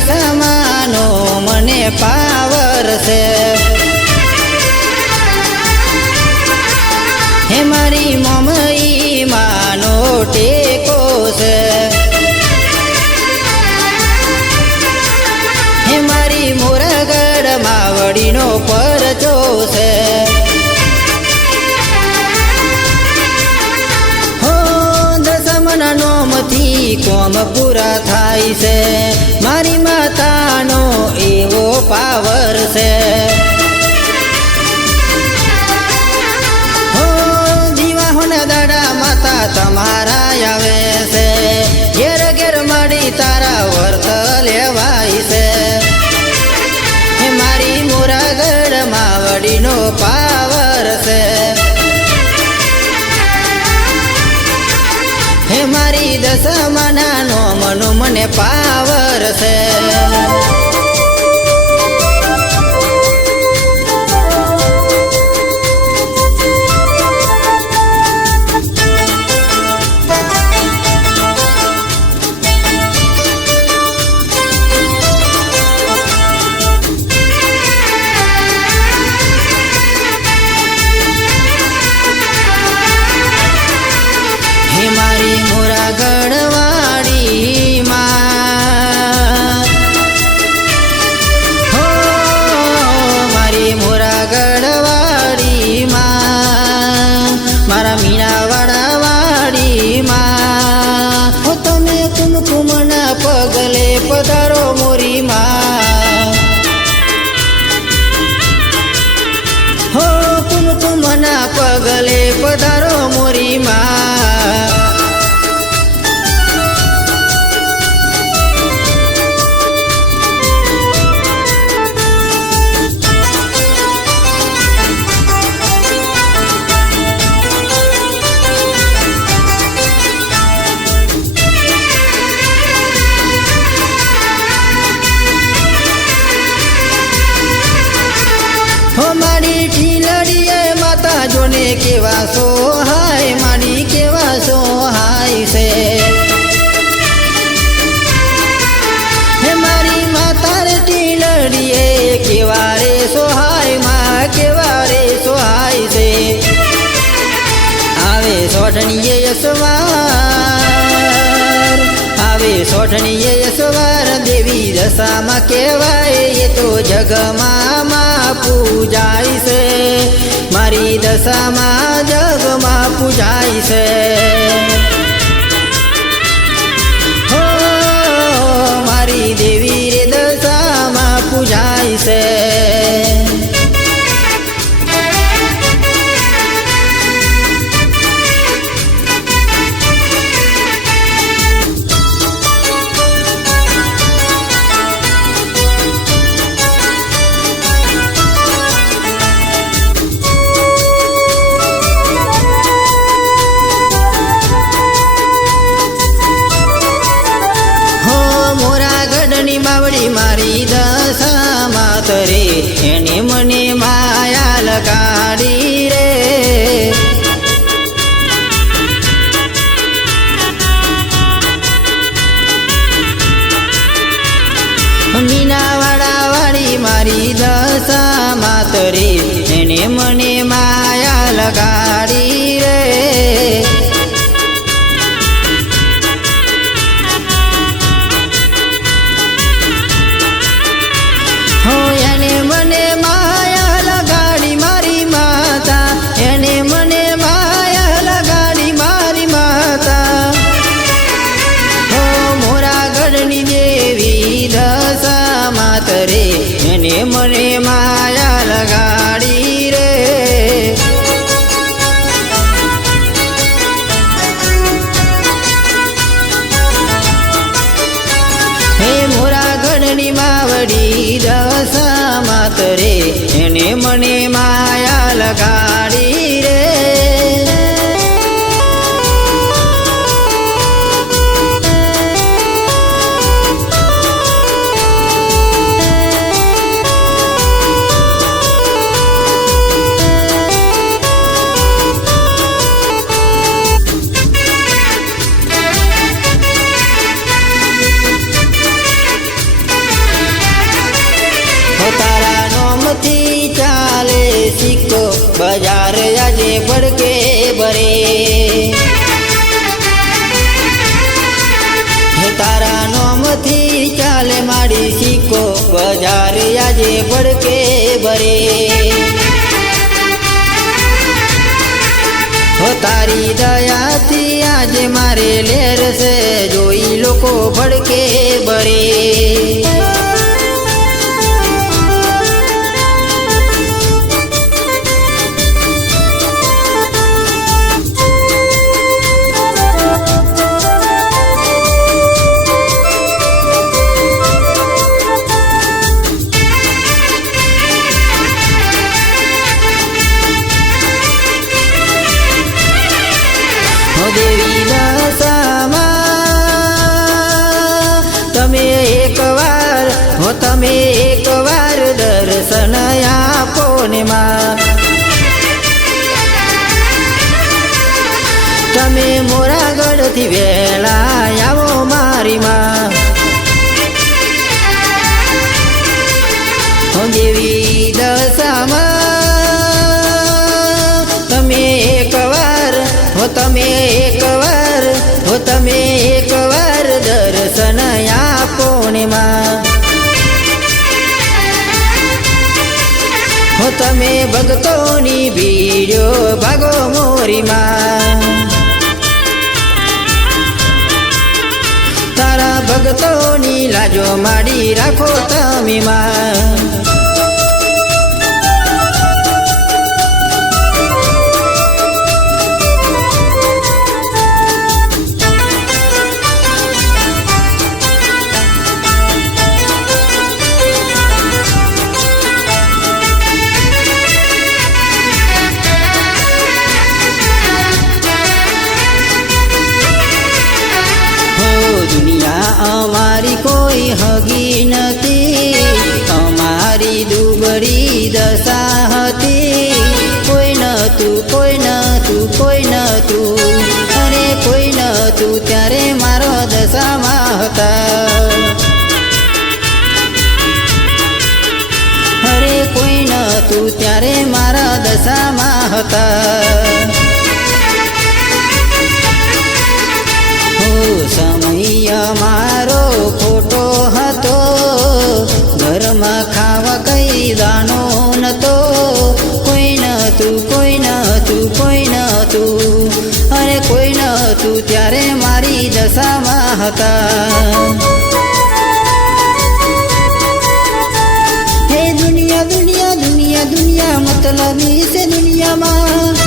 દશામાનો મને પાવર છે હે મારી મમઈ માનો ટેકો છે હે મારી મોરગઢ માવડીનો પરચો છે હો દશામાના નોમથી કોમ પૂરા થાય છે મારી માતાનો એવો પાવર છે દાડા માતા તમારા આવે છે ઘેર ઘેર મળી તારા વર્ત લેવાય છે હે મારી મોરગઢ માવડીનો પાવર છે હે મારી દશામાના નોમનો મને પાવર છે મારી મોરગઢ વાડી માં હો મારી મોરગઢ વાડી માં મારા મીણાવાડા વાડી માં હો તમે કુમકુમના પગલે પધારો મોરી માં હો કુમકુમના પગલે પધારો મોરી માં મારી ઢીલડીએ માતા જોને કેવા સોહાય મારી કેવા સોહાય છે હે મારી માતા રે ઢીલડીએ કેવા રે સોહાય માં કેવા રે સોહાય છે આવે સોઢણીએ યસવાર આવે સોઢણીએ યસવાર દેવી દશામાં કહેવાય એ તો જગમાં પૂજાય છે મારી દશામાં જગમાં પૂજાય છે હો મારી દેવી રે દશામાં પૂજાય છે મોરગઢની માવડી મારી દશામાં તરે એને મને માયા લગાડી રે મીનાવાડા વાળી મારી દશામાં તરે એને મને માયા લગાડી રે એને મને માયા લગાડી મારી માતા એને મને માયા લગાડી મારી માતા હો મોરગઢની દેવી દશામાં તરે એને મને માયા લગાડી રે હે મોરગઢની માવડી દશામાં તરે એને મને માયા લગાડી રે ભડકે બરે હે તારા નોમથી ચાલે માડી સિક્કો બજાર આજે ભડકે બરે હો તારી દયાથી આજે મારે લેર છે જોઈ લોકો ભડકે બરે દેવી દશામાં તમે એકવાર દર્શન આપો ને માં તમે મોરાગઢથી વેળા આવો મારી માં દેવી દશામાં તમે એકવાર દર્શન આપો ને માં હો તમે ભક્તોની ભીડો ભાગો મોરી માં તારા ભક્તોની લાજો માડી રાખો તમે માં દુનિયા અમારી કોઈ હગી નથી અમારી દુબળી દશા હતી કોઈ નતું અરે કોઈ નતું ત્યારે મારો દશામાં હતા અરે કોઈ નતું ત્યારે મારા દશામાં હતા સમય મારો ખોટો હતો ઘરમાં ખાવા કઈ દાણો નતો કોઈ નતું અરે કોઈ નતું ત્યારે મારી દશામાં હતા હે દુનિયા દુનિયા દુનિયા દુનિયા મતલબી છે દુનિયામાં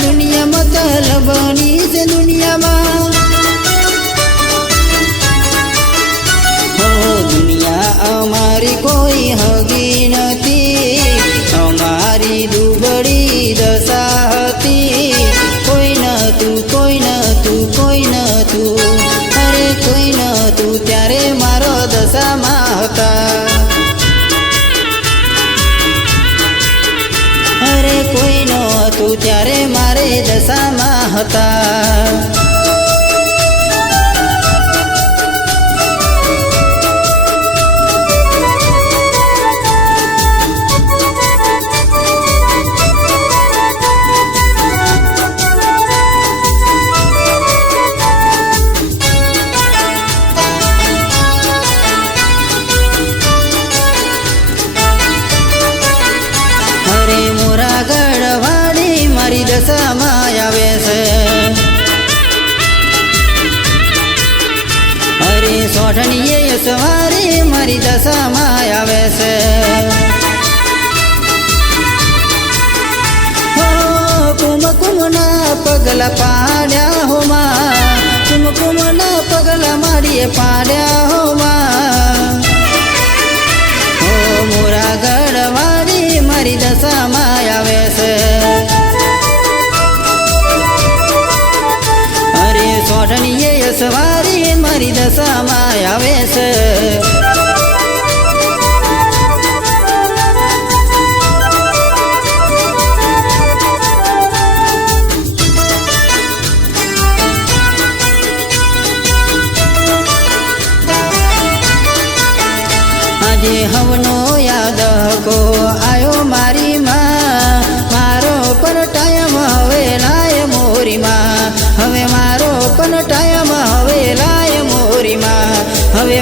દુનિયા મતલબની છે દુનિયામાં હો દુનિયા અમારી કોઈ હગી નથી અમારી દુબળી દશા હતી કોઈ નતું અરે કોઈ નતું ત્યારે મારો દશામાં હતા અરે કોઈ નતું ત્યારે મારે દશામાં હતા મોરાગઢવાળી મારી દશામાં આવે છે અરે સોઠણીએ સવારે મારી દશામાં આવે છે કુમકુમના પગલા પાડ્યા હો માં કુમકુમના પગલા મારીએ પાડ્યા હો માં હો મોરાગઢવાળી મારી દશામાં આવે છે અરે સોઠણીએ સવારે મારી દશામાં આવે છે આજે હવનો યાદ તડકો આયો મારી માં મારો પણ ટાઈમ હવે લાય મોરી માં હવે મારો પણ ટાઈમ હવે લાય મોરી માં હવે